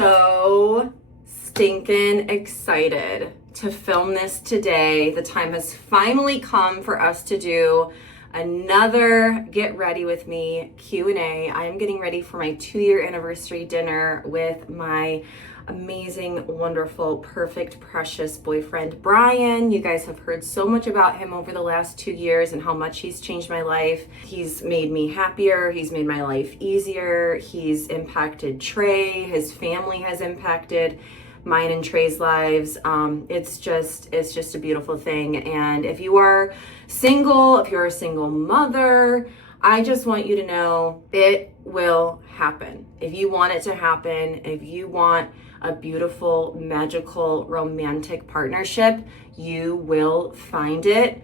so stinking excited to film this today. The time has finally come for us to do another Get Ready With Me Q&A. I am getting ready for my 2-year anniversary dinner with my amazing, wonderful, perfect, precious boyfriend, Brian. You guys have heard so much about him over the last 2 years and how much he's changed my life. He's made me happier. He's made my life easier. He's impacted Trey. His family has impacted mine and Trey's lives. It's just a beautiful thing. And if you are single, if you're a single mother, I just want you to know it will happen. If you want it to happen, if you want a beautiful, magical, romantic partnership, you will find it.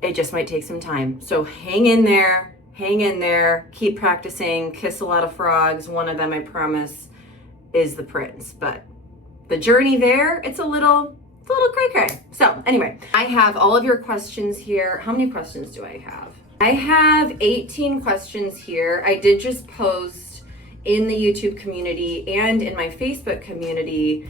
It just might take some time. So hang in there, keep practicing, kiss a lot of frogs. One of them, I promise, is the prince. But the journey there, it's a little cray-cray. So anyway, I have all of your questions here. How many questions do I have? I have 18 questions here. I did just post in the YouTube community and in my Facebook community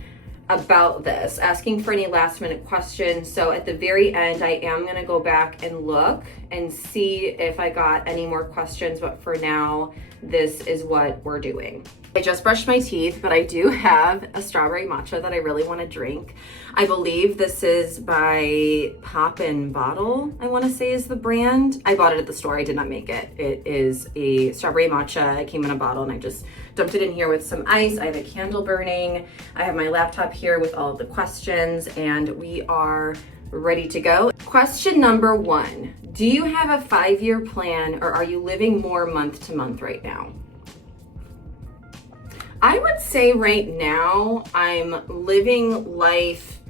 about this, asking for any last minute questions. So at the very end, I am gonna go back and look and see if I got any more questions, but for now, this is what we're doing. I just brushed my teeth, but I do have a strawberry matcha that I really want to drink. I believe this is by Pop and Bottle, I want to say is the brand. I bought it at the store. I did not make it. It is a strawberry matcha. It came in a bottle and I just dumped it in here with some ice. I have a candle burning. I have my laptop here with all of the questions and we are ready to go. Question number 1. Do you have a 5-year plan or are you living more month to month right now? I would say right now I'm living life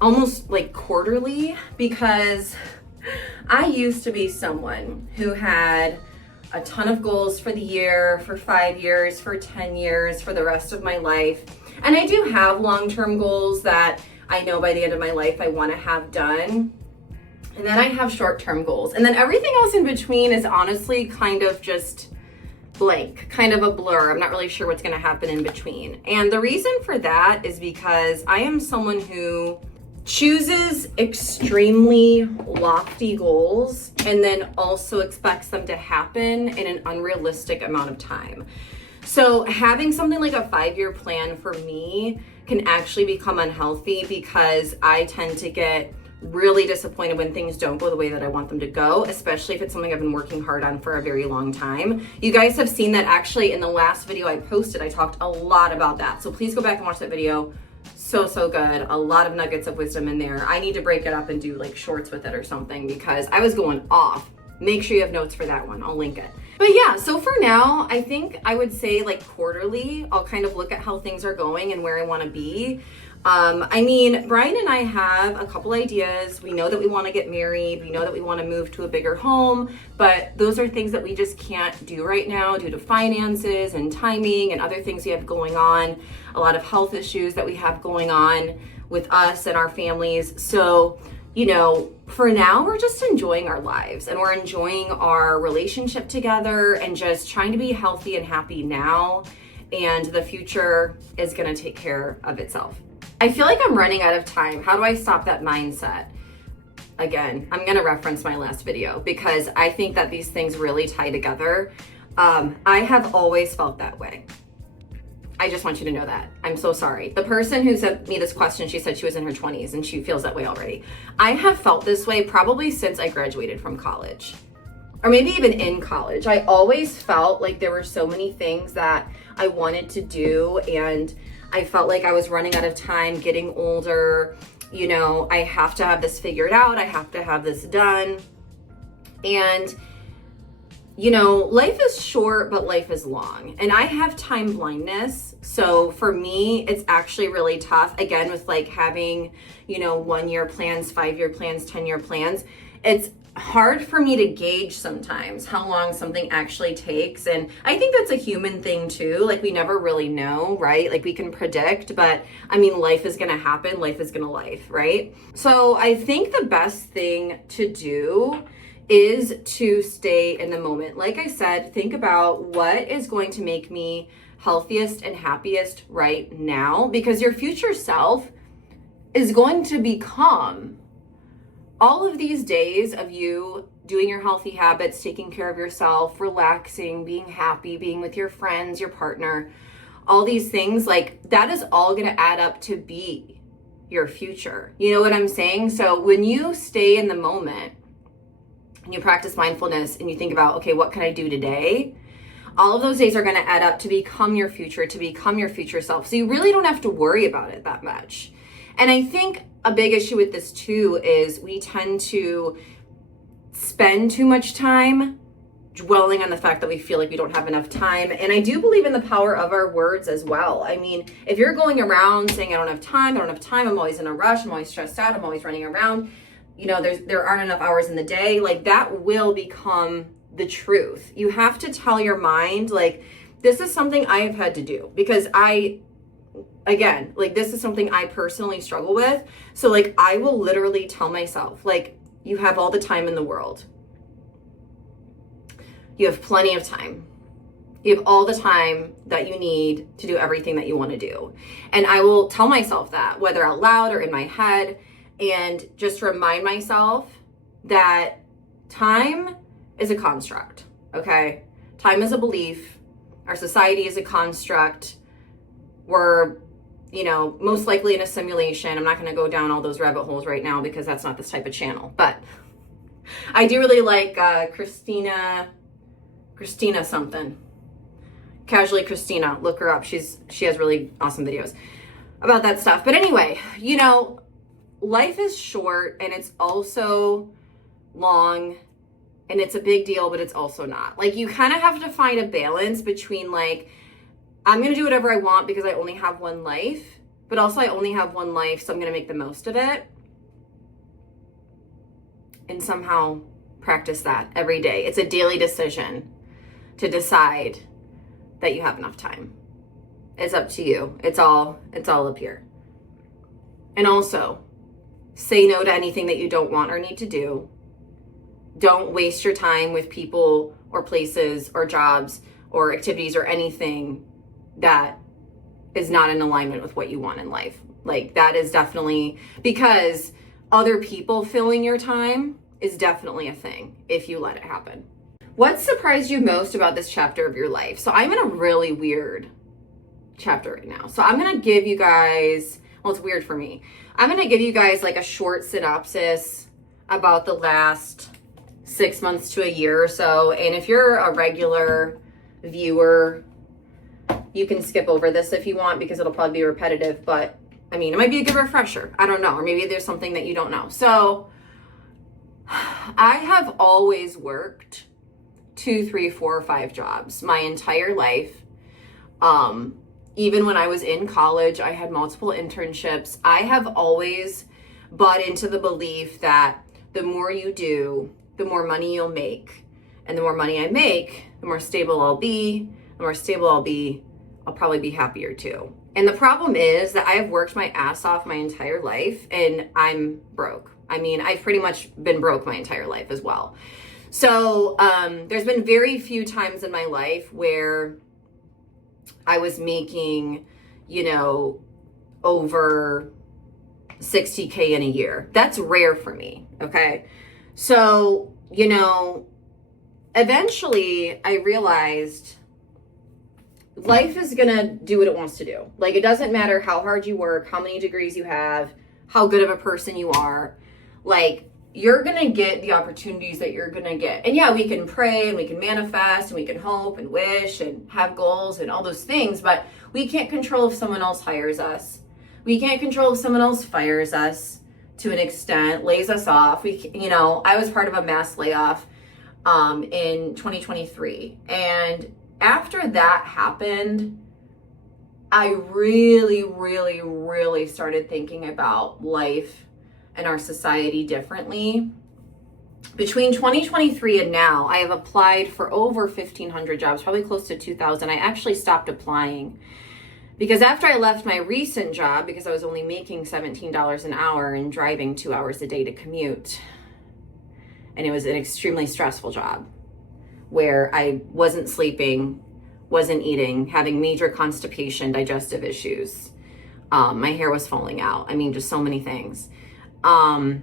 almost like quarterly because I used to be someone who had a ton of goals for the year, for 5 years, for 10 years, for the rest of my life. And I do have long-term goals that I know by the end of my life I want to have done. And then I have short-term goals. And then everything else in between is honestly kind of just blank, kind of a blur. I'm not really sure what's going to happen in between. And the reason for that is because I am someone who chooses extremely lofty goals and then also expects them to happen in an unrealistic amount of time. So having something like a 5-year plan for me can actually become unhealthy because I tend to get really disappointed when things don't go the way that I want them to go, especially if it's something I've been working hard on for a very long time. You guys have seen that actually in the last video I posted, I talked a lot about that. So please go back and watch that video. So good. A lot of nuggets of wisdom in there. I need to break it up and do like shorts with it or something because I was going off. Make sure you have notes for that one. I'll link it. But yeah, so for now, I think I would say like quarterly, I'll kind of look at how things are going and where I want to be. I mean, Brian and I have a couple ideas. We know that we want to get married. We know that we want to move to a bigger home, but those are things that we just can't do right now due to finances and timing and other things we have going on, a lot of health issues that we have going on with us and our families. So, you know, for now, we're just enjoying our lives and we're enjoying our relationship together and just trying to be healthy and happy now. And the future is going to take care of itself. I feel like I'm running out of time. How do I stop that mindset? Again, I'm gonna reference my last video because I think that these things really tie together. I have always felt that way. I just want you to know that. I'm so sorry. The person who sent me this question, she said she was in her 20s and she feels that way already. I have felt this way probably since I graduated from college. Or maybe even in college. I always felt like there were so many things that I wanted to do and I felt like I was running out of time, getting older. You know, I have to have this figured out. I have to have this done. And, you know, life is short, but life is long. And I have time blindness. So for me, it's actually really tough. Again, with like having, you know, 1-year plans, 5-year plans, 10-year plans. It's hard for me to gauge sometimes how long something actually takes. And I think that's a human thing too. Like we never really know, right? Like we can predict, but I mean, life is going to happen. Life is going to life, right? So I think the best thing to do is to stay in the moment. Like I said, think about what is going to make me healthiest and happiest right now, because your future self is going to become all of these days of you doing your healthy habits, taking care of yourself, relaxing, being happy, being with your friends, your partner, all these things, like that is all going to add up to be your future. You know what I'm saying? So when you stay in the moment and you practice mindfulness and you think about, okay, what can I do today? All of those days are going to add up to become your future, to become your future self. So you really don't have to worry about it that much. And I think a big issue with this too is we tend to spend too much time dwelling on the fact that we feel like we don't have enough time. And I do believe in the power of our words as well. I mean, if you're going around saying, I don't have time, I'm always in a rush, I'm always stressed out, I'm always running around, you know, there aren't enough hours in the day, like that will become the truth. You have to tell your mind, like, this is something I have had to do because again, like this is something I personally struggle with. So like, I will literally tell myself, like, you have all the time in the world. You have plenty of time. You have all the time that you need to do everything that you want to do. And I will tell myself that, whether out loud or in my head, and just remind myself that time is a construct, okay? Time is a belief. Our society is a construct. We're, you know, most likely in a simulation. I'm not going to go down all those rabbit holes right now because that's not this type of channel. But I do really like Christina something. Casually Christina, look her up. She has really awesome videos about that stuff. But anyway, you know, life is short and it's also long and it's a big deal, but it's also not. Like you kind of have to find a balance between like, I'm going to do whatever I want because I only have one life, but also I only have one life, so I'm going to make the most of it. And somehow practice that every day. It's a daily decision to decide that you have enough time. It's up to you. It's all up here. And also, say no to anything that you don't want or need to do. Don't waste your time with people or places or jobs or activities or anything that is not in alignment with what you want in life. Like that is definitely, because other people filling your time is definitely a thing if you let it happen. What surprised you most about this chapter of your life? So I'm in a really weird chapter right now. So I'm going to give you guys, well, it's weird for me. I'm going to give you guys like a short synopsis about the last 6 months to a year or so. And if you're a regular viewer, you can skip over this if you want because it'll probably be repetitive, but I mean, it might be a good refresher. I don't know. Or maybe there's something that you don't know. So I have always worked 2, 3, 4, 5 jobs my entire life. Even when I was in college, I had multiple internships. I have always bought into the belief that the more you do, the more money you'll make. And the more money I make, the more stable I'll be. The more stable I'll be, I'll probably be happier too. And the problem is that I have worked my ass off my entire life and I'm broke. I mean, I've pretty much been broke my entire life as well. So there's been very few times in my life where I was making, you know, over 60K in a year. That's rare for me, okay? So, you know, eventually I realized life is gonna do what it wants to do. Like, it doesn't matter how hard you work, how many degrees you have, how good of a person you are. Like, you're gonna get the opportunities that you're gonna get. And yeah, we can pray and we can manifest and we can hope and wish and have goals and all those things, but we can't control if someone else hires us. We can't control if someone else fires us to an extent, lays us off. You know, I was part of a mass layoff in 2023. And after that happened, I really, really, really started thinking about life and our society differently. Between 2023 and now, I have applied for over 1,500 jobs, probably close to 2,000. I actually stopped applying because after I left my recent job, because I was only making $17 an hour and driving 2 hours a day to commute, and it was an extremely stressful job where I wasn't sleeping, wasn't eating, having major constipation, digestive issues. My hair was falling out. I mean, just so many things. I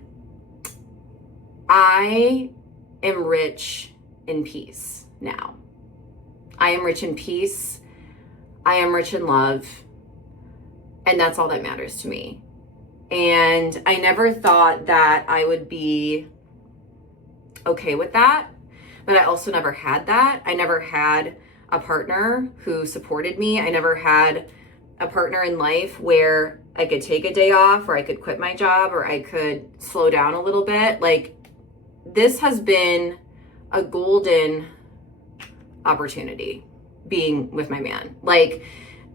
am rich in peace now. I am rich in peace. I am rich in love. And that's all that matters to me. And I never thought that I would be okay with that, but I also never had that. I never had a partner who supported me. I never had a partner in life where I could take a day off, or I could quit my job, or I could slow down a little bit. Like, this has been a golden opportunity being with my man. Like,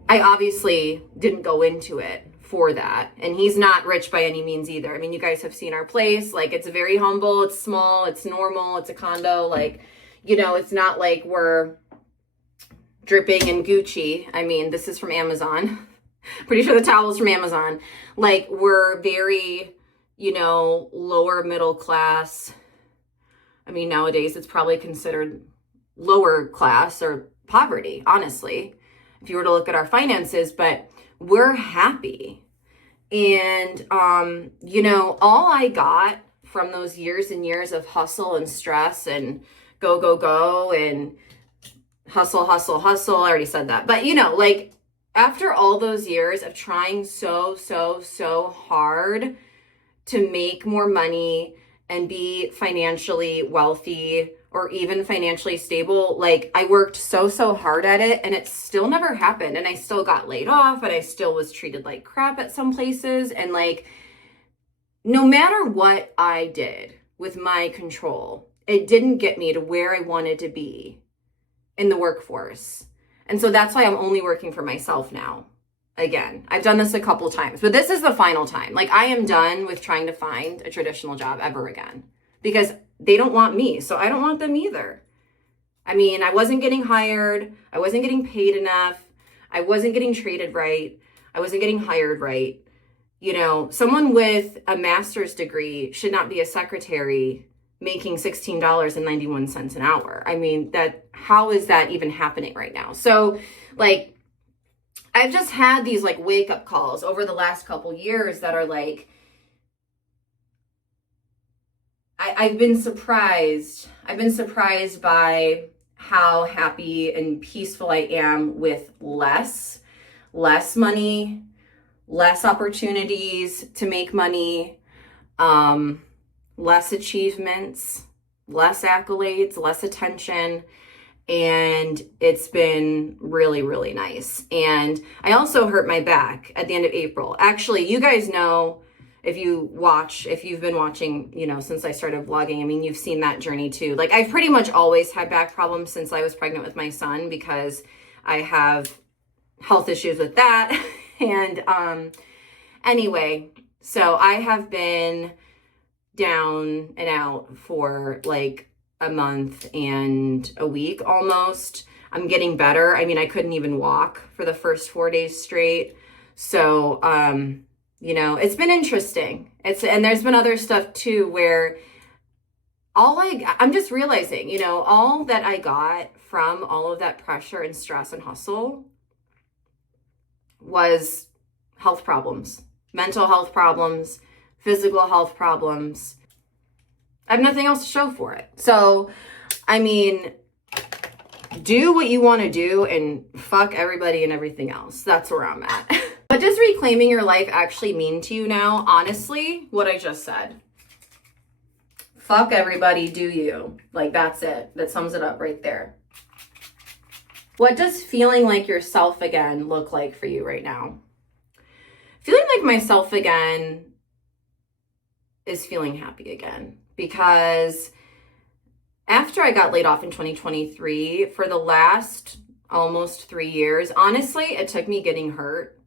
I obviously didn't go into it for that. And he's not rich by any means either. I mean, you guys have seen our place. Like, it's very humble. It's small. It's normal. It's a condo. Like, you know, it's not like we're dripping in Gucci. I mean, this is from Amazon. Pretty sure the towel's from Amazon. Like, we're very, you know, lower middle class. I mean, nowadays it's probably considered lower class or poverty, honestly, if you were to look at our finances, but we're happy. And, you know, all I got from those years and years of hustle and stress and go, and hustle. I already said that. But, you know, like, after all those years of trying so hard to make more money and be financially wealthy or even financially stable, like, I worked so hard at it, and it still never happened. And I still got laid off, and I still was treated like crap at some places. And, like, no matter what I did with my control, it didn't get me to where I wanted to be in the workforce. And so that's why I'm only working for myself now. Again, I've done this a couple times, but this is the final time. Like, I am done with trying to find a traditional job ever again, because they don't want me, so I don't want them either. I mean, I wasn't getting hired. I wasn't getting paid enough. I wasn't getting treated right. I wasn't getting hired right. You know, someone with a master's degree should not be a secretary making $16.91 an hour. I mean, how is that even happening right now? So, like, I've just had these, like, wake up calls over the last couple years that are like, I've been surprised. I've been surprised by how happy and peaceful I am with less money, less opportunities to make money, less achievements, less accolades, less attention. And it's been really nice. And I also hurt my back at the end of April. Actually, you guys know, if you've been watching, you know, since I started vlogging, I mean, you've seen that journey too. Like, I've pretty much always had back problems since I was pregnant with my son, because I have health issues with that. And anyway, so I have been down and out for like a month and a week almost. I'm getting better. I mean, I couldn't even walk for the first 4 days straight. So, you know, it's been interesting. And there's been other stuff too, where I'm just realizing, you know, all that I got from all of that pressure and stress and hustle was health problems, mental health problems, physical health problems. I have nothing else to show for it. So, I mean, do what you want to do and fuck everybody and everything else. That's where I'm at. What does reclaiming your life actually mean to you now? Honestly, what I just said. Fuck everybody, do you. Like, that's it. That sums it up right there. What does feeling like yourself again look like for you right now? Feeling like myself again is feeling happy again. Because after I got laid off in 2023, for the last almost 3 years, honestly, it took me getting hurt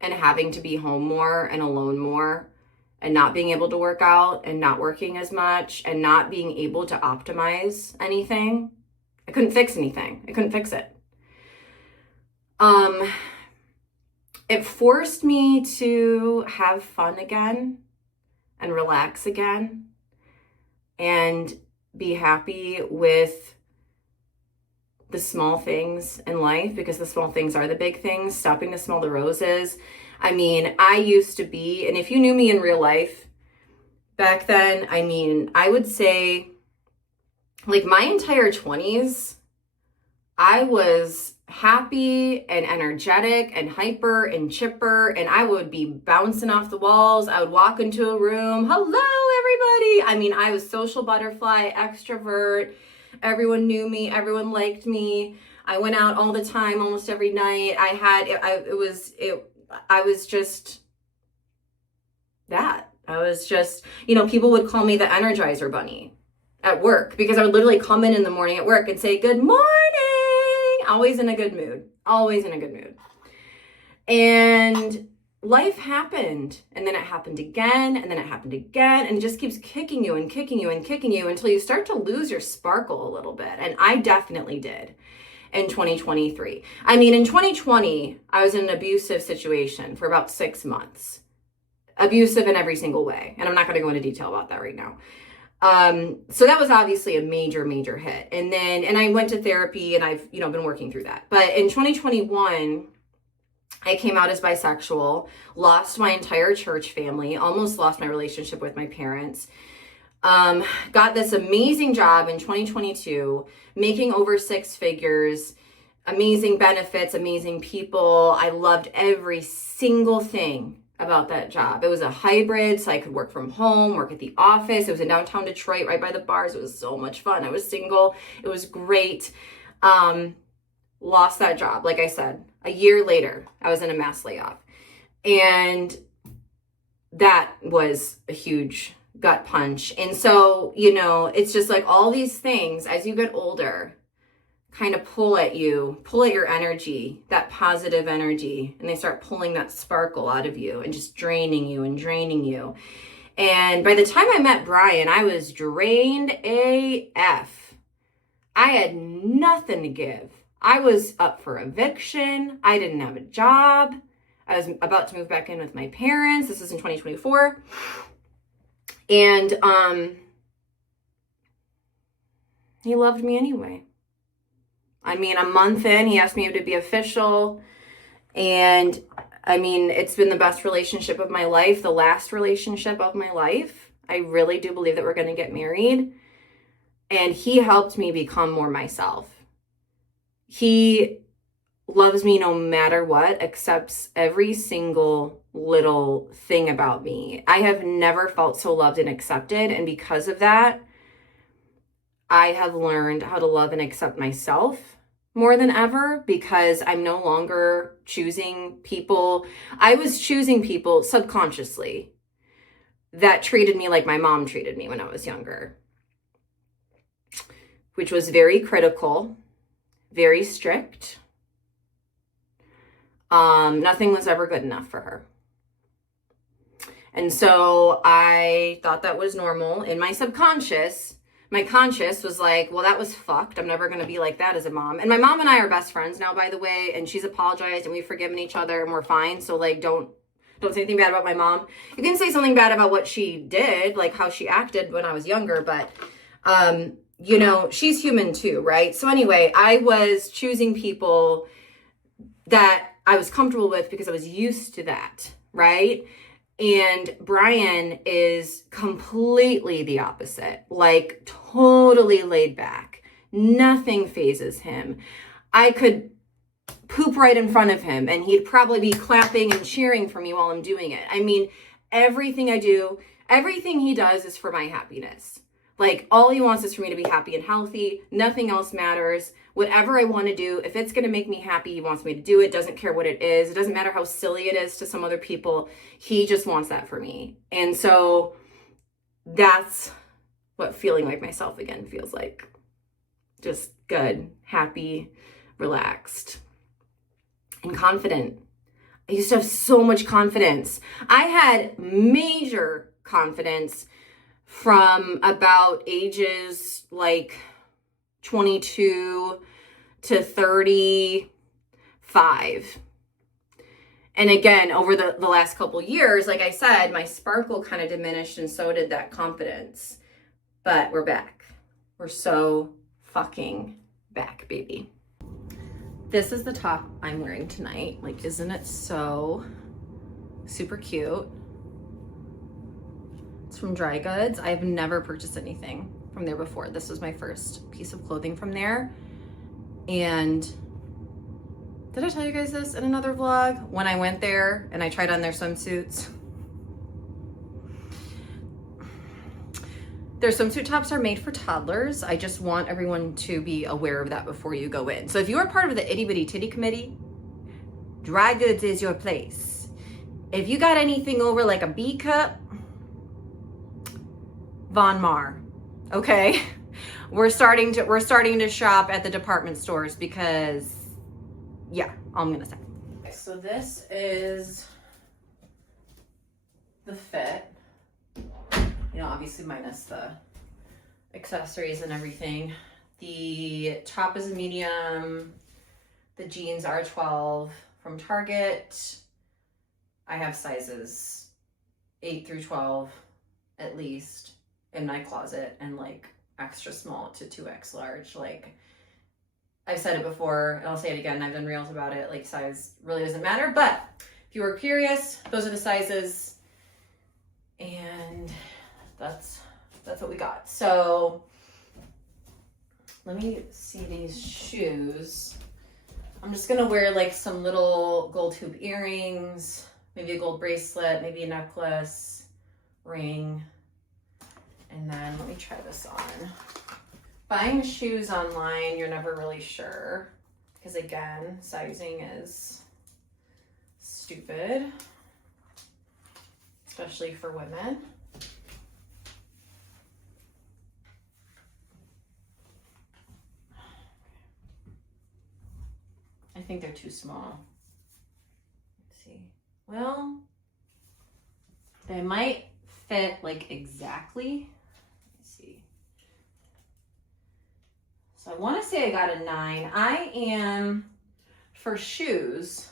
and having to be home more and alone more and not being able to work out and not working as much and not being able to optimize anything. I couldn't fix anything. I couldn't fix it. It forced me to have fun again and relax again and be happy with the small things in life, because the small things are the big things, stopping to smell the roses. I mean, I used to be, and if you knew me in real life back then, I mean, I would say like my entire 20s, I was happy and energetic and hyper and chipper, and I would be bouncing off the walls. I would walk into a room, hello everybody. I mean, I was social butterfly, extrovert. Everyone knew me, everyone liked me. I went out all the time, almost every night. I was just that. I was just, you know, people would call me the Energizer Bunny at work, because I would literally come in the morning at work and say, good morning. Always in a good mood, always in a good mood. And life happened, and then it happened again, and then it happened again, and it just keeps kicking you and kicking you and kicking you until you start to lose your sparkle a little bit. And I definitely did in 2023. I mean, in 2020, I was in an abusive situation for about 6 months. Abusive in every single way. And I'm not going to go into detail about that right now. So that was obviously a major, major hit. And I went to therapy, and I've, been working through that. But in 2021, I came out as bisexual, lost my entire church family, almost lost my relationship with my parents. Got this amazing job in 2022, making over 6 figures, amazing benefits, amazing people. I loved every single thing about that job. It was a hybrid, so I could work from home, work at the office. It was in downtown Detroit, right by the bars. It was so much fun. I was single. It was great. Lost that job. Like I said, a year later, I was in a mass layoff. And that was a huge gut punch. And so, it's just like all these things as you get older kind of pull at your energy, that positive energy, and they start pulling that sparkle out of you and just draining you and draining you. And by the time I met Brian, I was drained AF. I had nothing to give. I was up for eviction. I didn't have a job. I was about to move back in with my parents. This was in 2024. And he loved me anyway. I mean, a month in, he asked me to be official. And I mean, it's been the best relationship of my life, the last relationship of my life. I really do believe that we're going to get married. And he helped me become more myself. He loves me no matter what, accepts every single little thing about me. I have never felt so loved and accepted. And because of that, I have learned how to love and accept myself more than ever, because I'm no longer choosing people. I was choosing people subconsciously that treated me like my mom treated me when I was younger, which was very critical, very strict. Nothing was ever good enough for her. And so I thought that was normal. In my subconscious, my conscious was like, well, that was fucked. I'm never going to be like that as a mom. And my mom and I are best friends now, by the way, and she's apologized and we've forgiven each other and we're fine. So like, don't say anything bad about my mom. You can say something bad about what she did, like how she acted when I was younger, but she's human too, right? So anyway, I was choosing people that I was comfortable with because I was used to that, right? And Brian is completely the opposite, like totally laid back. Nothing phases him. I could poop right in front of him and he'd probably be clapping and cheering for me while I'm doing it. I mean, everything I do, everything he does is for my happiness. Like, all he wants is for me to be happy and healthy. Nothing else matters. Whatever I want to do, if it's going to make me happy, he wants me to do it. Doesn't care what it is. It doesn't matter how silly it is to some other people. He just wants that for me. And so that's what feeling like myself again feels like. Just good, happy, relaxed, and confident. I used to have so much confidence. I had major confidence from about ages like 22 to 35. And again, over the last couple years, like I said, my sparkle kind of diminished and so did that confidence. But we're back. We're so fucking back, baby. This is the top I'm wearing tonight. Like, isn't it so super cute? It's from Dry Goods. I've never purchased anything from there before. This was my first piece of clothing from there. And did I tell you guys this in another vlog? When I went there and I tried on their swimsuits. Their swimsuit tops are made for toddlers. I just want everyone to be aware of that before you go in. So if you are part of the Itty Bitty Titty Committee, Dry Goods is your place. If you got anything over like a B cup, Von Mar, okay? We're starting to shop at the department stores because, yeah, all I'm gonna say. Okay, so this is the fit. You know, obviously minus the accessories and everything. The top is a medium. The jeans are 12 from Target. I have sizes 8 through 12 at least in my closet, and like extra small to 2X large. Like, I've said it before and I'll say it again, I've done reels about it, like size really doesn't matter, but if you were curious, those are the sizes, and that's what we got. So let me see these shoes. I'm just gonna wear like some little gold hoop earrings, maybe a gold bracelet, maybe a necklace, ring, and then let me try this on. Buying shoes online, you're never really sure, because again, sizing is stupid, especially for women. I think they're too small. Let's see. Well, they might fit like exactly. Let's see. So I want to say I got a 9. I am, for shoes,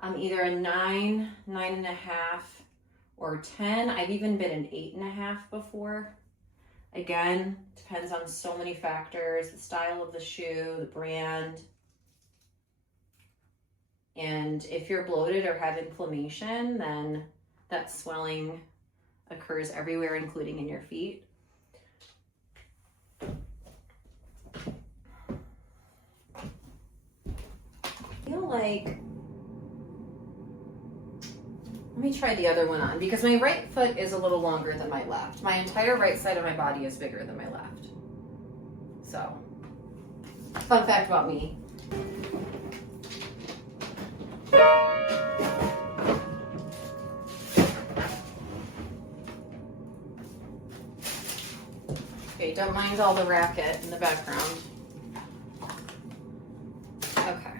I'm either a 9, 9.5, or 10. I've even been an 8.5 before. Again, depends on so many factors: the style of the shoe, the brand. And if you're bloated or have inflammation, then that swelling occurs everywhere, including in your feet. I feel like, let me try the other one on, because my right foot is a little longer than my left. My entire right side of my body is bigger than my left. So, fun fact about me. Okay, don't mind all the racket in the background. Okay.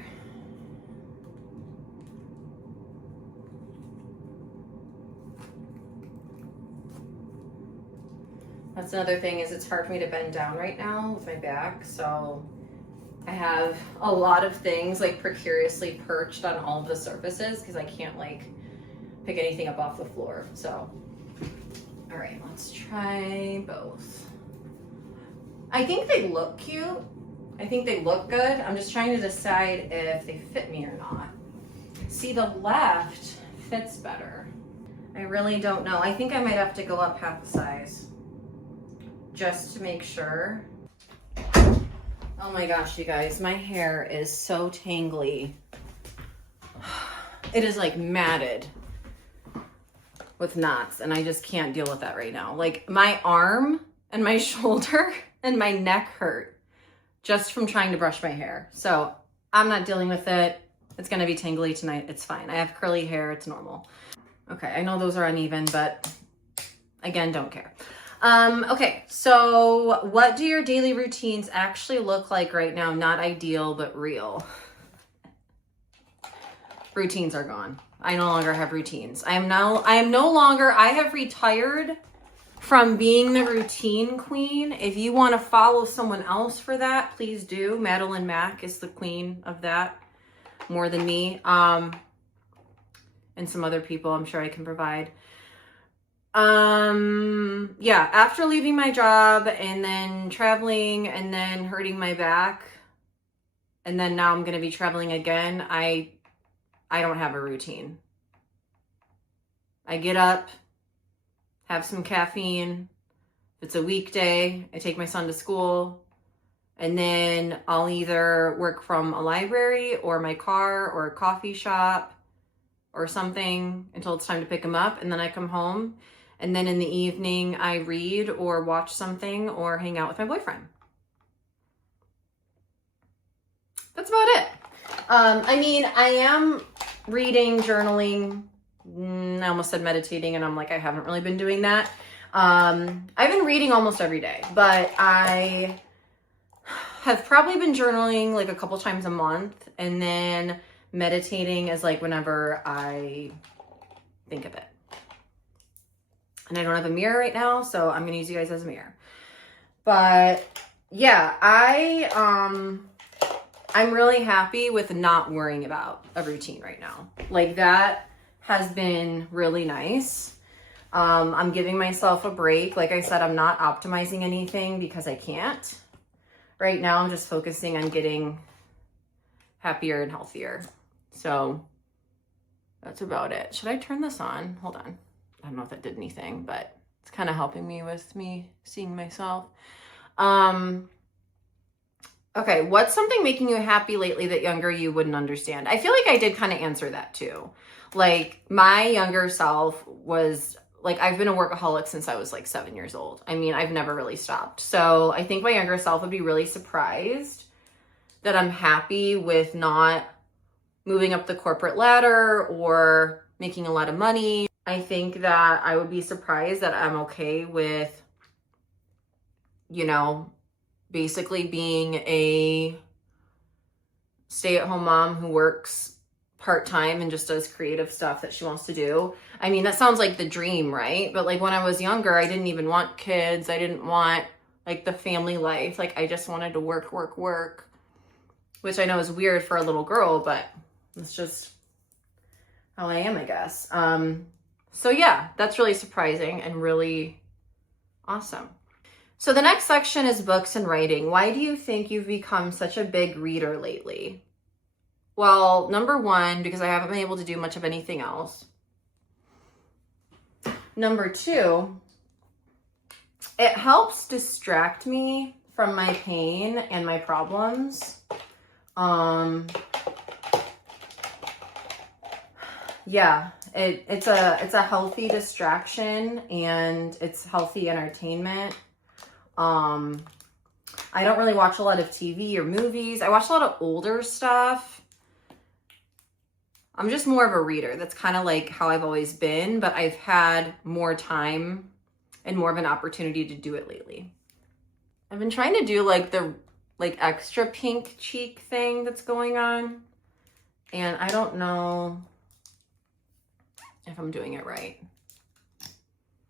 That's another thing, is it's hard for me to bend down right now with my back, so I have a lot of things like precariously perched on all of the surfaces because I can't like pick anything up off the floor. So, all right, let's try both. I think they look cute. I think they look good. I'm just trying to decide if they fit me or not. See, the left fits better. I really don't know. I think I might have to go up half the size just to make sure. Oh my gosh, you guys, my hair is so tangly. It is like matted with knots, and I just can't deal with that right now. Like, my arm and my shoulder and my neck hurt just from trying to brush my hair. So I'm not dealing with it. It's gonna be tangly tonight. It's fine. I have curly hair. It's normal. Okay, I know those are uneven, but again, don't care. Okay, so what do your daily routines actually look like right now? Not ideal, but real. Routines are gone. I no longer have routines. I have retired from being the routine queen. If you want to follow someone else for that, please do. Madeline Mack is the queen of that more than me. And some other people I'm sure I can provide. Yeah, after leaving my job and then traveling and then hurting my back and then now I'm going to be traveling again, I don't have a routine. I get up, have some caffeine. If it's a weekday, I take my son to school, and then I'll either work from a library or my car or a coffee shop or something until it's time to pick him up, and then I come home, and then in the evening I read or watch something or hang out with my boyfriend. That's about it. I mean, I am reading, journaling, I almost said meditating, and I'm like, I haven't really been doing that. I've been reading almost every day, but I have probably been journaling like a couple times a month, and then meditating is like whenever I think of it. And I don't have a mirror right now, so I'm gonna use you guys as a mirror. But yeah, I'm really happy with not worrying about a routine right now. Like, that has been really nice. I'm giving myself a break. Like I said, I'm not optimizing anything because I can't. Right now, I'm just focusing on getting happier and healthier. So that's about it. Should I turn this on? Hold on. I don't know if that did anything, but it's kind of helping me with me seeing myself. Okay, what's something making you happy lately that younger you wouldn't understand? I feel like I did kind of answer that too. Like, my younger self was like, I've been a workaholic since I was like 7 years old. I mean, I've never really stopped. So I think my younger self would be really surprised that I'm happy with not moving up the corporate ladder or making a lot of money. I think that I would be surprised that I'm okay with, you know, basically being a stay-at-home mom who works part-time and just does creative stuff that she wants to do. I mean, that sounds like the dream, right? But like, when I was younger, I didn't even want kids. I didn't want like the family life. Like, I just wanted to work, which I know is weird for a little girl, but it's just how I am, I guess. So yeah, that's really surprising and really awesome. So the next section is books and writing. Why do you think you've become such a big reader lately? Well, number one, because I haven't been able to do much of anything else. Number two, it helps distract me from my pain and my problems. Yeah, it's a healthy distraction, and it's healthy entertainment. I don't really watch a lot of TV or movies. I watch a lot of older stuff. I'm just more of a reader. That's kind of like how I've always been, but I've had more time and more of an opportunity to do it lately. I've been trying to do like the extra pink cheek thing that's going on, and I don't know if I'm doing it right,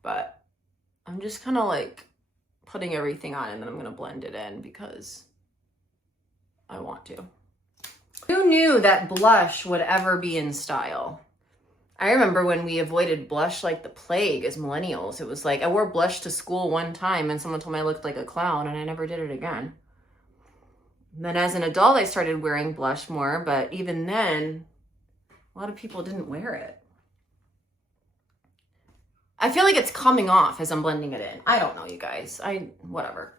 but I'm just kind of like putting everything on, and then I'm going to blend it in because I want to. Who knew that blush would ever be in style? I remember when we avoided blush like the plague as millennials. It was like, I wore blush to school one time and someone told me I looked like a clown, and I never did it again. And then as an adult, I started wearing blush more, but even then, a lot of people didn't wear it. I feel like it's coming off as I'm blending it in. I don't know, you guys. Whatever.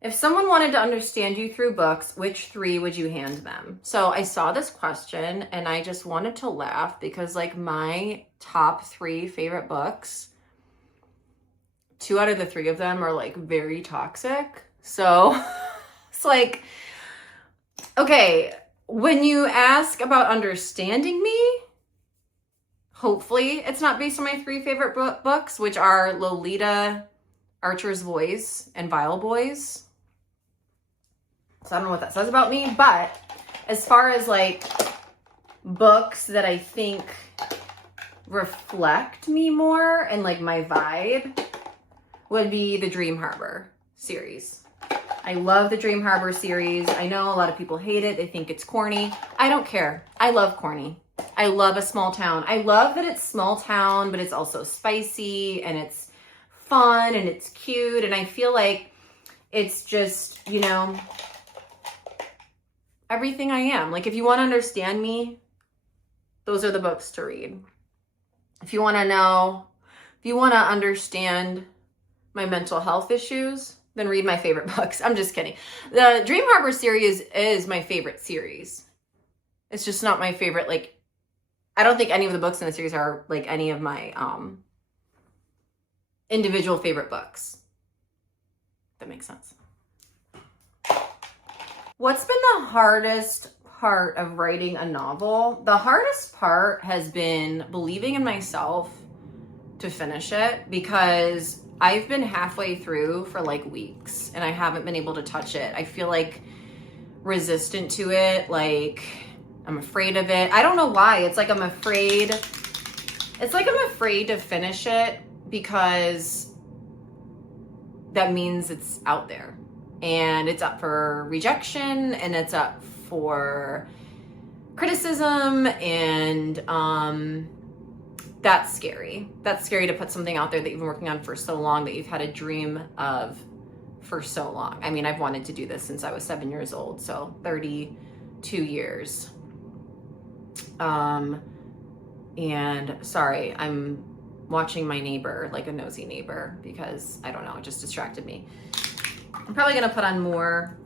If someone wanted to understand you through books, which 3 would you hand them? So I saw this question and I just wanted to laugh because like my top 3 favorite books, 2 out of the 3 of them are like very toxic. So it's like, okay, when you ask about understanding me, hopefully it's not based on my 3 favorite books, which are Lolita, Archer's Voice, and Vile Boys. So I don't know what that says about me, but as far as like books that I think reflect me more and like my vibe would be the Dream Harbor series. I love the Dream Harbor series. I know a lot of people hate it. They think it's corny. I don't care. I love corny. I love a small town. I love that it's small town, but it's also spicy and it's fun and it's cute. And I feel like it's just, you know, everything I am. Like, if you want to understand me, those are the books to read. If you want to know, if you want to understand my mental health issues, then read my favorite books. I'm just kidding. The Dream Harbor series is my favorite series. It's just not my favorite, like, I don't think any of the books in the series are like any of my individual favorite books. If that makes sense. What's been the hardest part of writing a novel? The hardest part has been believing in myself to finish it, because I've been halfway through for like weeks and I haven't been able to touch it. I feel like resistant to it, like I'm afraid of it. I don't know why. It's like I'm afraid. It's like I'm afraid to finish it because that means it's out there and it's up for rejection and it's up for criticism, and that's scary. That's scary to put something out there that you've been working on for so long, that you've had a dream of for so long. I mean, I've wanted to do this since I was 7 years old, so 32 years. And sorry, I'm watching my neighbor like a nosy neighbor because I don't know, it just distracted me. I'm probably gonna put on more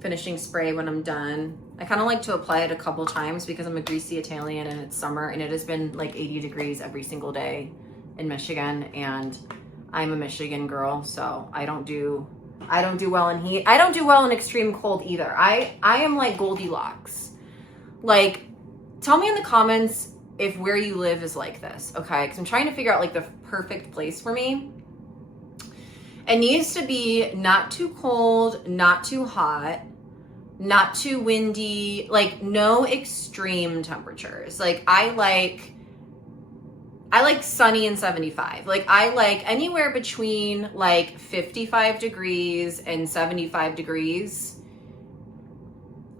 finishing spray when I'm done. I kind of like to apply it a couple times because I'm a greasy Italian and it's summer and it has been like 80 degrees every single day in Michigan, and I'm a Michigan girl, so I don't do well in heat. I don't do well in extreme cold either. I am like Goldilocks. Like, tell me in the comments if where you live is like this, okay? Because I'm trying to figure out like the perfect place for me. It needs to be not too cold, not too hot, not too windy, like no extreme temperatures. Like I like sunny and 75. Like I like anywhere between like 55 degrees and 75 degrees.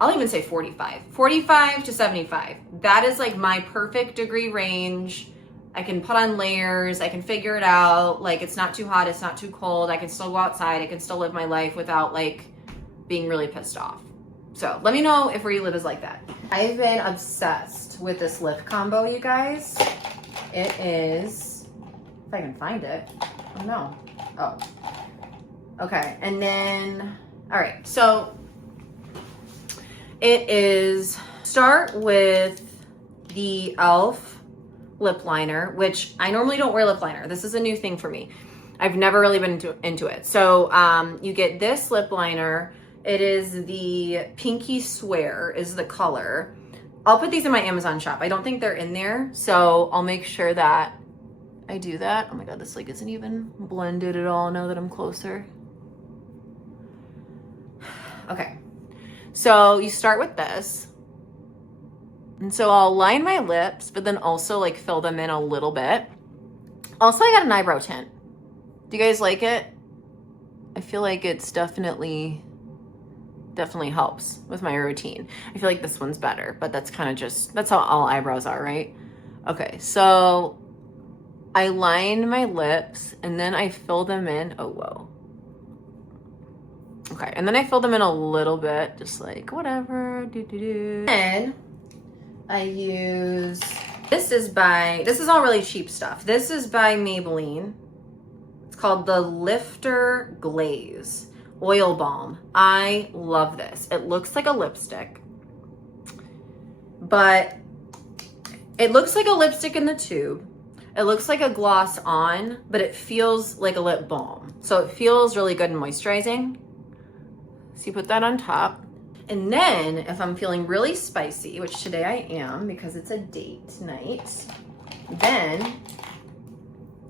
I'll even say 45 to 75. That is like my perfect degree range. I can put on layers. I can figure it out. Like it's not too hot. It's not too cold. I can still go outside. I can still live my life without like being really pissed off. So let me know if where you live is like that. I've been obsessed with this lip combo, you guys. It is, if I can find it. Oh no. Oh. Okay. And then, all right. So it is, start with the e.l.f. lip liner, which I normally don't wear lip liner. This is a new thing for me. I've never really been into it. So you get this lip liner. It is the Pinky Swear is the color. I'll put these in my Amazon shop. I don't think they're in there, so I'll make sure that I do that. Oh my God, this like isn't even blended at all now that I'm closer. Okay, so you start with this. And so I'll line my lips, but then also like fill them in a little bit. Also, I got an eyebrow tint. Do you guys like it? I feel like it's definitely helps with my routine. I feel like this one's better, but that's kind of just, that's how all eyebrows are, right? Okay, so I line my lips and then I fill them in. Oh, whoa. Okay, and then I fill them in a little bit, just like whatever. And I use, this is all really cheap stuff. This is by Maybelline. It's called the Lifter Glaze Oil Balm. I love this. It looks like a lipstick, but it looks like a lipstick in the tube. It looks like a gloss on, but it feels like a lip balm. So it feels really good and moisturizing. So you put that on top. And then if I'm feeling really spicy, which today I am because it's a date night, then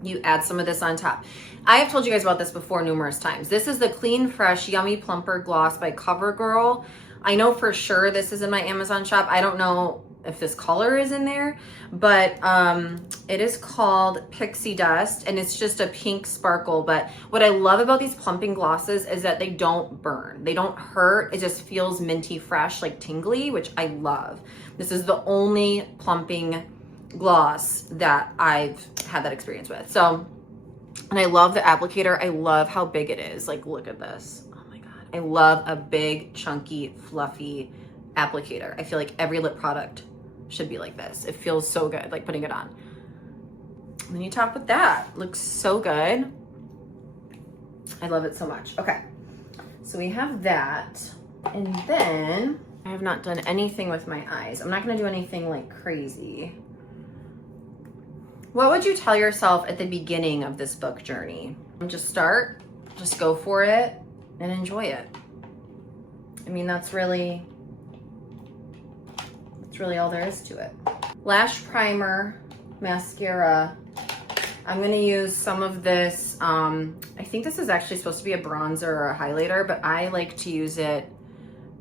you add some of this on top. I have told you guys about this before numerous times. This is the Clean Fresh Yummy Plumper Gloss by CoverGirl. I know for sure this is in my Amazon shop. I don't know if this color is in there, but it is called Pixie Dust, and it's just a pink sparkle. But what I love about these plumping glosses is that they don't burn. They don't hurt. It just feels minty fresh, like tingly, which I love. This is the only plumping gloss that I've had that experience with. So, and I love the applicator. I love how big it is. Like, look at this. Oh my God. I love a big, chunky, fluffy applicator. I feel like every lip product should be like this. It feels so good, like putting it on. And then you top with that. Looks so good. I love it so much. Okay, so we have that. And then I have not done anything with my eyes. I'm not gonna do anything like crazy. What would you tell yourself at the beginning of this book journey? Just start, just go for it and enjoy it. I mean, that's really all there is to it. Lash primer, mascara. I'm gonna use some of this, I think this is actually supposed to be a bronzer or a highlighter, but I like to use it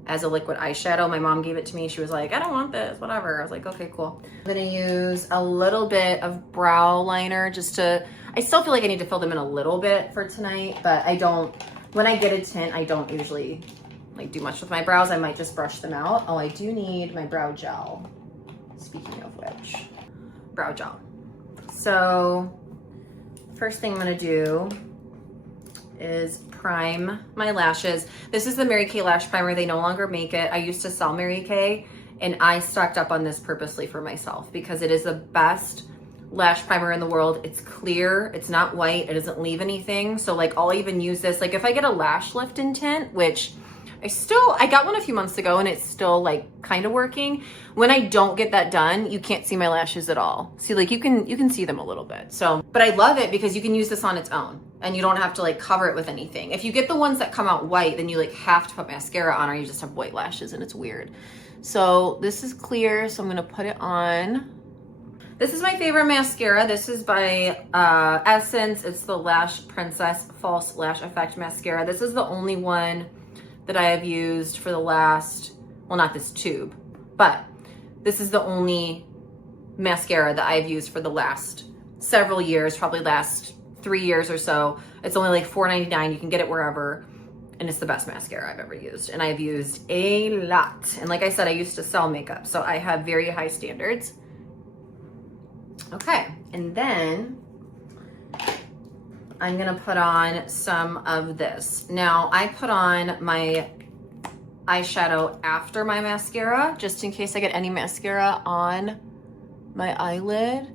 as a liquid eyeshadow. My mom gave it to me. She was like, I don't want this, whatever. I was like, okay, cool. I'm gonna use a little bit of brow liner just to, I still feel like I need to fill them in a little bit for tonight, but I don't, when I get a tint, I don't usually like do much with my brows. I might just brush them out. Oh, I do need my brow gel. Speaking of which, brow gel. So first thing I'm gonna do is prime my lashes. This is the Mary Kay lash primer. They no longer make it. I used to sell Mary Kay and I stocked up on this purposely for myself because it is the best lash primer in the world. It's clear, it's not white, it doesn't leave anything. So like I'll even use this, like if I get a lash lift in tint, which I got one a few months ago and it's still like kind of working. When I don't get that done, you can't see my lashes at all. See, like you can see them a little bit. So, but I love it because you can use this on its own and you don't have to like cover it with anything. If you get the ones that come out white, then you like have to put mascara on or you just have white lashes and it's weird. So this is clear, so I'm gonna put it on. This is my favorite mascara. This is by Essence. It's the Lash Princess False Lash Effect Mascara. This is the only one that I have used for the last, well, not this tube, but this is the only mascara that I've used for the last several years, probably last 3 years or so. It's only like $4.99. You can get it wherever. And it's the best mascara I've ever used. And I've used a lot. And like I said, I used to sell makeup, so I have very high standards. Okay, and then I'm gonna put on some of this. Now, I put on my eyeshadow after my mascara, just in case I get any mascara on my eyelid,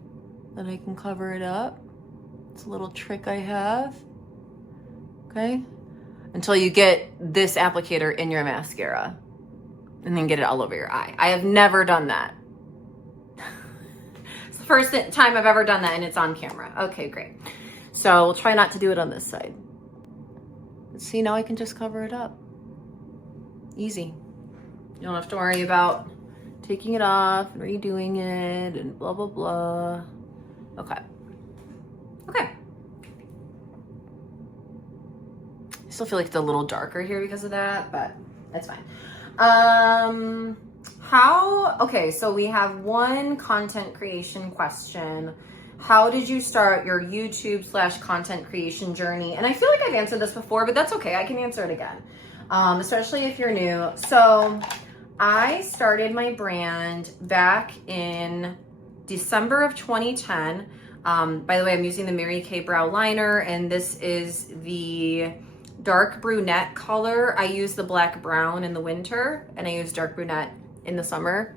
then I can cover it up. It's a little trick I have, okay? Until you get this applicator in your mascara, and then get it all over your eye. I have never done that. It's the first time I've ever done that, and it's on camera. Okay, great. So we'll try not to do it on this side. See, now I can just cover it up. Easy. You don't have to worry about taking it off and redoing it and blah, blah, blah. Okay. Okay. I still feel like it's a little darker here because of that, but that's fine. Okay, so we have one content creation question. How did you start your YouTube/content creation journey? And I feel like I've answered this before, but that's okay. I can answer it again, especially if you're new. So I started my brand back in December of 2010. By the way, I'm using the Mary Kay brow liner, and this is the dark brunette color. I use the black brown in the winter, and I use dark brunette in the summer.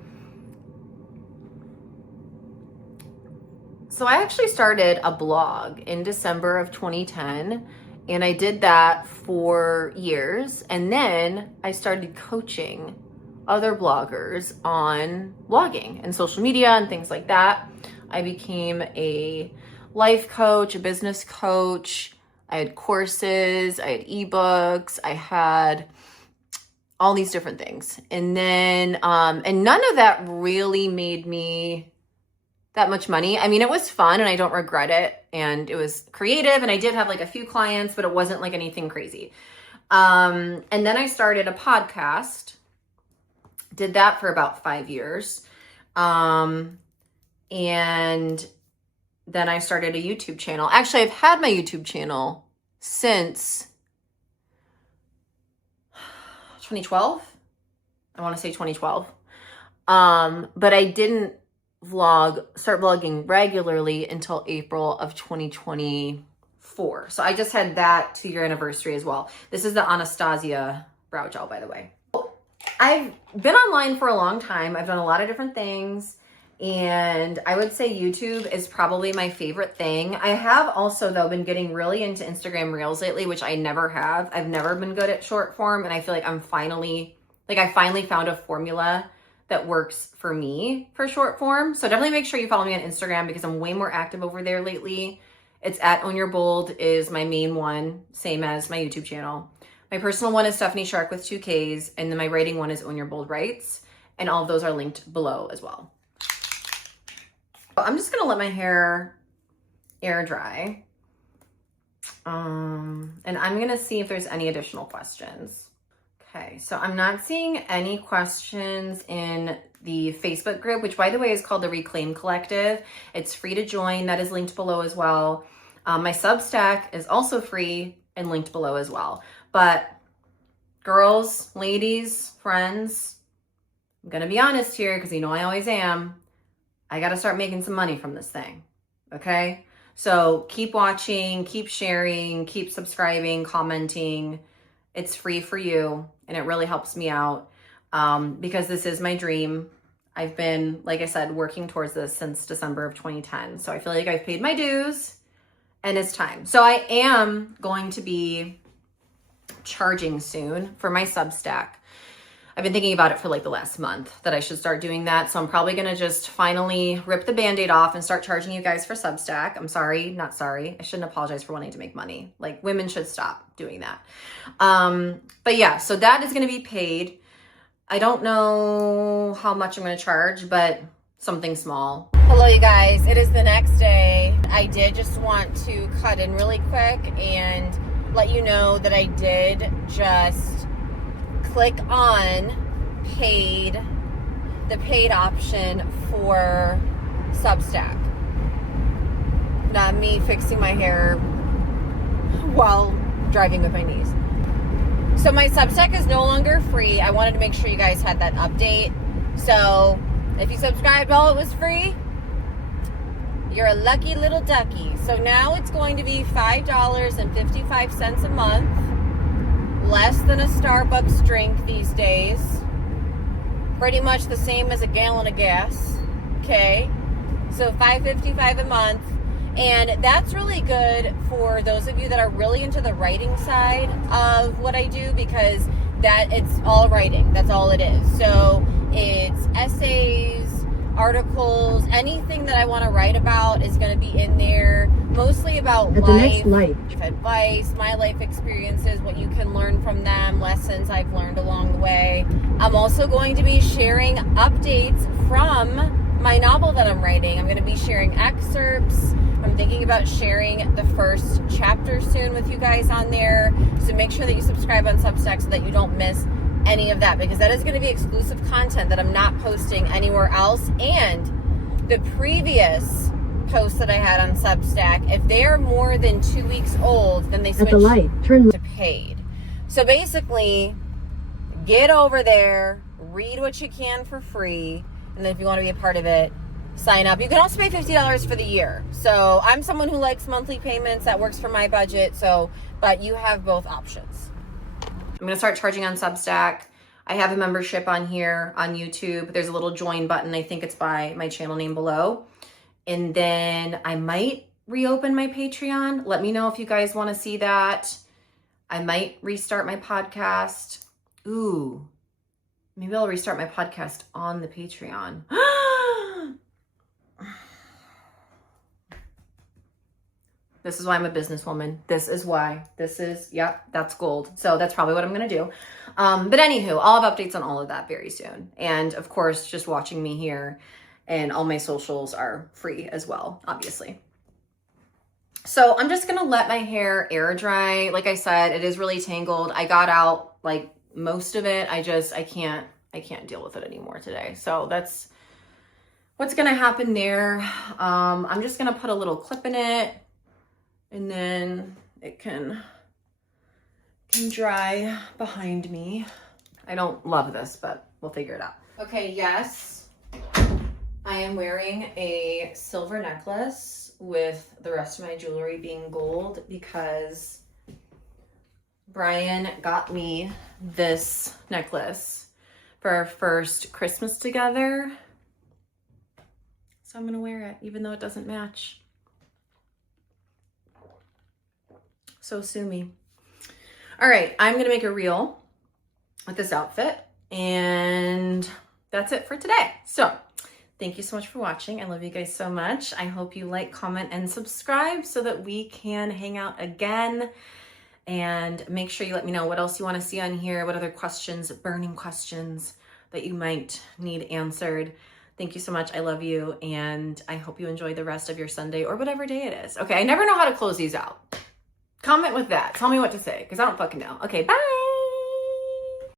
So I actually started a blog in December of 2010, and I did that for years. And then I started coaching other bloggers on blogging and social media and things like that. I became a life coach, a business coach. I had courses, I had ebooks, I had all these different things. And then, and none of that really made me that much money. I mean, it was fun and I don't regret it. And it was creative and I did have like a few clients, but it wasn't like anything crazy. And then I started a podcast, did that for about 5 years. And then I started a YouTube channel. Actually, I've had my YouTube channel since 2012. I want to say 2012. But I didn't start vlogging regularly until April of 2024. 4. So I just had that 2-year anniversary as well. This is the Anastasia brow gel, by the way. I've been online for a long time. I've done a lot of different things. And I would say YouTube is probably my favorite thing. I have also, though, been getting really into Instagram Reels lately, which I never have. I've never been good at short form. And I feel like I finally found a formula that works for me for short form. So definitely make sure you follow me on Instagram because I'm way more active over there lately. It's at Own Your Bold is my main one, same as my YouTube channel. My personal one is Stephanie Shark with 2 Ks. And then my writing one is Own Your Bold Writes. And all of those are linked below as well. I'm just gonna let my hair air dry. And I'm gonna see if there's any additional questions. Okay, so I'm not seeing any questions in the Facebook group, which by the way is called the Reclaim Collective. It's free to join, that is linked below as well. My Substack is also free and linked below as well. But girls, ladies, friends, I'm gonna be honest here because you know I always am. I got to start making some money from this thing. Okay. So keep watching, keep sharing, keep subscribing, commenting. It's free for you. And it really helps me out because this is my dream. I've been, like I said, working towards this since December of 2010. So I feel like I've paid my dues and it's time. So I am going to be charging soon for my Substack. I've been thinking about it for like the last month that I should start doing that. So I'm probably going to just finally rip the Band-Aid off and start charging you guys for Substack. I'm sorry, not sorry. I shouldn't apologize for wanting to make money. Like women should stop doing that. But yeah, so that is going to be paid. I don't know how much I'm going to charge, but something small. Hello, you guys. It is the next day. I did just want to cut in really quick and let you know that I did just click on the paid option for Substack. Not me fixing my hair while driving with my niece. So my Substack is no longer free. I wanted to make sure you guys had that update. So if you subscribed while it was free, you're a lucky little ducky. So now it's going to be $5.55 a month. Less than a Starbucks drink these days. Pretty much the same as a gallon of gas. Okay. So $5.55 a month. And that's really good for those of you that are really into the writing side of what I do because it's all writing. That's all it is. So it's essays, articles, anything that I want to write about is going to be in there. Mostly about life advice, my life experiences, what you can learn from them, lessons I've learned along the way. I'm also going to be sharing updates from my novel that I'm writing. I'm going to be sharing excerpts. I'm thinking about sharing the first chapter soon with you guys on there. So make sure that you subscribe on Substack so that you don't miss any of that because that is going to be exclusive content that I'm not posting anywhere else. And the previous posts that I had on Substack, if they're more than 2 weeks old, then they switch to paid. So basically, get over there, read what you can for free, and then if you want to be a part of it, sign up. You can also pay $50 for the year. So I'm someone who likes monthly payments. That works for my budget. But you have both options. I'm going to start charging on Substack. I have a membership on here on YouTube. There's a little join button. I think it's by my channel name below. And then I might reopen my Patreon. Let me know if you guys want to see that. I might restart my podcast. Ooh, maybe I'll restart my podcast on the Patreon. This is why I'm a businesswoman. This is why. Yep, that's gold. So that's probably what I'm going to do. But anywho, I'll have updates on all of that very soon. And of course, just watching me here and all my socials are free as well, obviously. So I'm just going to let my hair air dry. Like I said, it is really tangled. I got out like most of it. I can't deal with it anymore today. So that's what's going to happen there. I'm just going to put a little clip in it. And then it can dry behind me. I don't love this, but we'll figure it out. Okay, yes, I am wearing a silver necklace with the rest of my jewelry being gold because Brian got me this necklace for our first Christmas together. So I'm gonna wear it even though it doesn't match. So sue me. All right, I'm gonna make a reel with this outfit, and that's it for today. So thank you so much for watching. I love you guys so much. I hope you like, comment, and subscribe so that we can hang out again. And make sure you let me know what else you want to see on here, what other questions, burning questions that you might need answered. Thank you so much. I love you, and I hope you enjoy the rest of your Sunday or whatever day it is. Okay, I never know how to close these out. Comment with that. Tell me what to say, because I don't fucking know. Okay, bye.